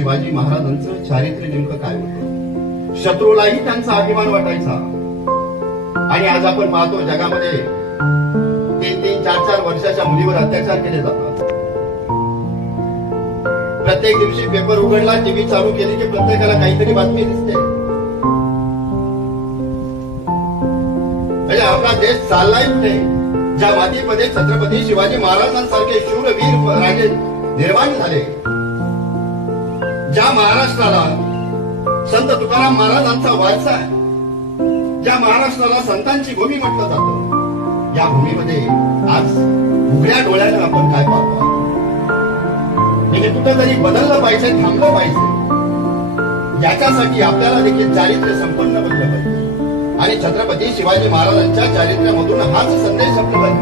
शिवाजी महाराजांचं चारित्र्य नेमकं काय होतं? शत्रूलाही त्यांचा अभिमान वाटायचा. आणि आज आपण पाहतो जगामध्ये तीन तीन चार चार वर्षाच्या मुलीवर अत्याचार केले जातात. प्रत्येक दिवशी पेपर उघडला टीव्ही चालू केली की प्रत्येकाला काहीतरी बातमी दिसते. म्हणजे आपला देश चाललाय कुठे? ज्या मातीमध्ये छत्रपती शिवाजी महाराजांसारखे शूरवीर राजे निर्माण झाले ज्या महाराष्ट्राला संत तुकाराम महाराजांचा वारसा आहे ज्या महाराष्ट्राला संतांची भूमी म्हटलं जातं या भूमीमध्ये आज उघड्या डोळ्यानं आपण काय पाहतो? म्हणजे कुठंतरी बदललं पाहिजे थांबलं पाहिजे याच्यासाठी आपल्याला देखील चारित्र्य संपन्न बनलं पाहिजे. आणि छत्रपती शिवाजी महाराजांच्या चारित्र्यामधून हाच संदेश आपल्याला